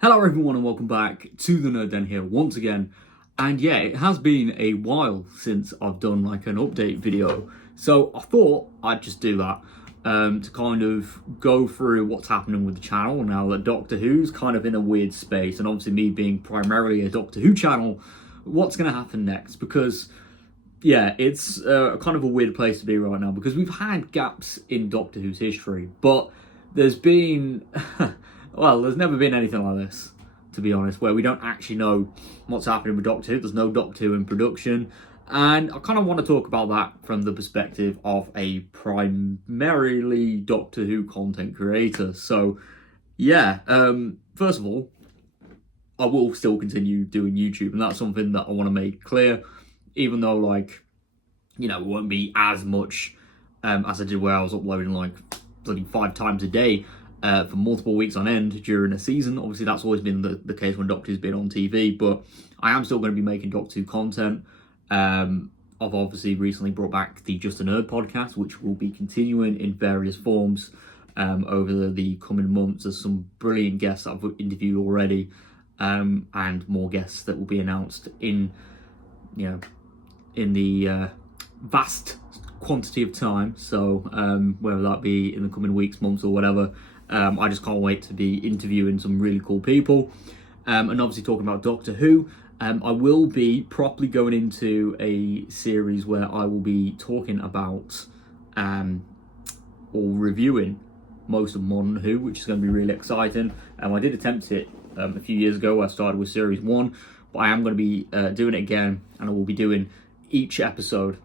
Hello everyone and welcome back to the Nerd Den here once again. And yeah, it has been a while since I've done like an update video. So I thought I'd just do that to kind of go through what's happening with the channel now that Doctor Who's kind of in a weird space. And obviously me being primarily a Doctor Who channel, what's going to happen next? Because yeah, it's kind of a weird place to be right now because we've had gaps in Doctor Who's history, but there's been... Well, there's never been anything like this, to be honest, where we don't actually know what's happening with Doctor Who. There's no Doctor Who in production. And I kind of want to talk about that from the perspective of a primarily Doctor Who content creator. So, yeah, first of all, I will still continue doing YouTube. And that's something that I want to make clear, even though, like, you know, it won't be as much as I did where I was uploading, like, bloody 5 times a day. For multiple weeks on end during a season. Obviously, that's always been the case when Doctor's been on TV, but I am still going to be making Doctor Who content. I've obviously recently brought back the Just a Nerd podcast, which will be continuing in various forms over the coming months. There's some brilliant guests that I've interviewed already, and more guests that will be announced in the vast quantity of time. So whether that be in the coming weeks, months, or whatever. I just can't wait to be interviewing some really cool people and obviously talking about Doctor Who. I will be properly going into a series where I will be talking about or reviewing most of Modern Who, which is going to be really exciting. I did attempt it a few years ago. I started with series 1, but I am going to be doing it again, and I will be doing each episode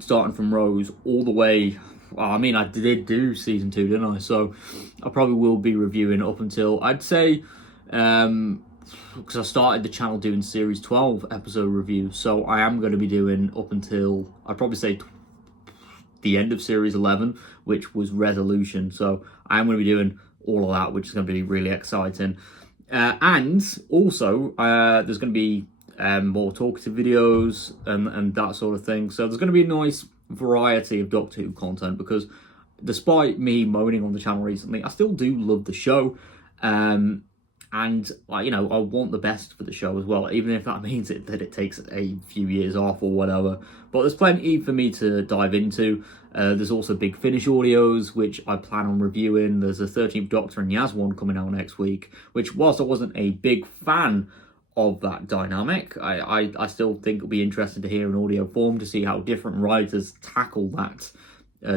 starting from Rose all the way. Well, I mean, I did do season 2, didn't I? So I probably will be reviewing up until, I'd say, because I started the channel doing series 12 episode reviews. So I am going to be doing up until, I'd probably say the end of series 11, which was Resolution. So I am going to be doing all of that, which is going to be really exciting. And also, there's going to be more talkative videos and that sort of thing. So there's going to be a nice variety of Doctor Who content, because despite me moaning on the channel recently, I still do love the show, and you know, I want the best for the show as well, even if that means that it takes a few years off or whatever. But there's plenty for me to dive into. There's also Big Finish audios, which I plan on reviewing. There's a 13th Doctor and Yaz one coming out next week, which, whilst I wasn't a big fan of that dynamic, I still think it'll be interesting to hear in audio form to see how different writers tackle that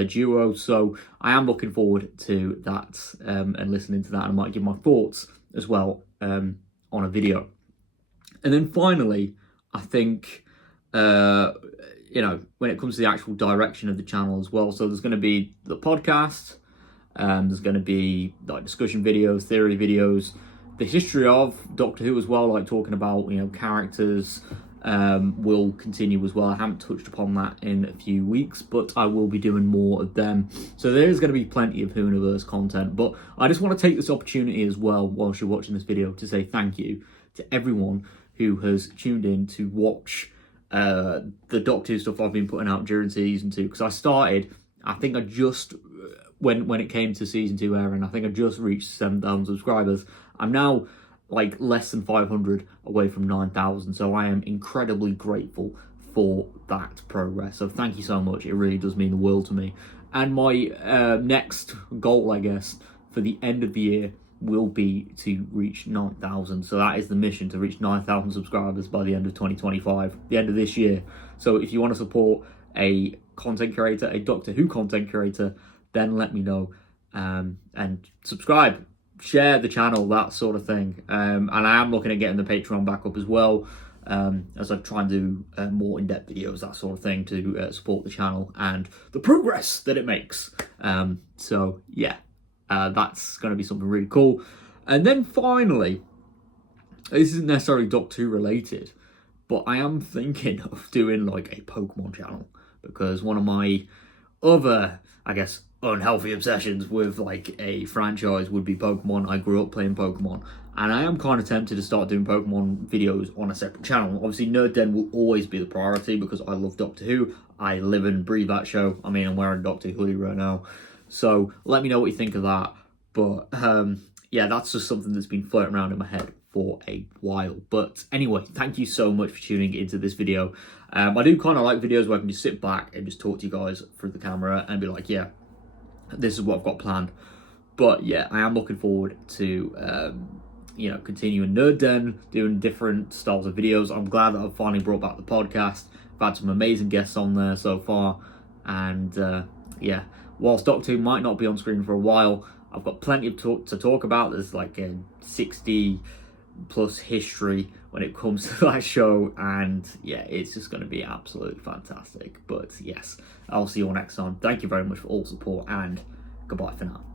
duo. So I am looking forward to that and listening to that. I might give my thoughts as well on a video. And then finally, I think you know, when it comes to the actual direction of the channel as well, so there's going to be the podcast, there's going to be like discussion videos, theory videos, the history of Doctor Who as well, like talking about, you know, characters, will continue as well. I haven't touched upon that in a few weeks, but I will be doing more of them. So there is going to be plenty of Whoniverse content, but I just want to take this opportunity as well, whilst you're watching this video, to say thank you to everyone who has tuned in to watch the Doctor Who stuff I've been putting out during season 2, because I started, I think I just, when it came to season 2 airing, I think I just reached 7,000 subscribers. I'm now like less than 500 away from 9,000, so I am incredibly grateful for that progress. So thank you so much. It really does mean the world to me. And my next goal, I guess, for the end of the year will be to reach 9,000. So that is the mission, to reach 9,000 subscribers by the end of 2025, the end of this year. So if you want to support a content creator, a Doctor Who content creator, then let me know, and subscribe, share the channel, that sort of thing. And I am looking at getting the Patreon back up as well, as I try and do more in-depth videos, that sort of thing, to support the channel and the progress that it makes. So yeah, that's going to be something really cool. And then finally, this isn't necessarily Doctor Who related, but I am thinking of doing like a Pokemon channel, because one of my other, I guess, unhealthy obsessions with like a franchise would be Pokemon. I grew up playing Pokemon, and I am kind of tempted to start doing Pokemon videos on a separate channel. Obviously, Nerd Den will always be the priority because I love Doctor Who. I live and breathe that show. I mean, I'm wearing a Doctor Who hoodie right now. So let me know what you think of that. But yeah, that's just something that's been floating around in my head for a while. But anyway, thank you so much for tuning into this video. I do kind of like videos where I can just sit back and just talk to you guys through the camera and be like, yeah, this is what I've got planned. But yeah, I am looking forward to continuing Nerd Den, doing different styles of videos. I'm glad that I've finally brought back the podcast. I've had some amazing guests on there so far, and yeah, whilst Doctor Who might not be on screen for a while, I've got plenty to talk about. There's like a 60 plus history when it comes to that show, and yeah, it's just going to be absolutely fantastic. But yes, I'll see you all next time. Thank you very much for all support, and goodbye for now.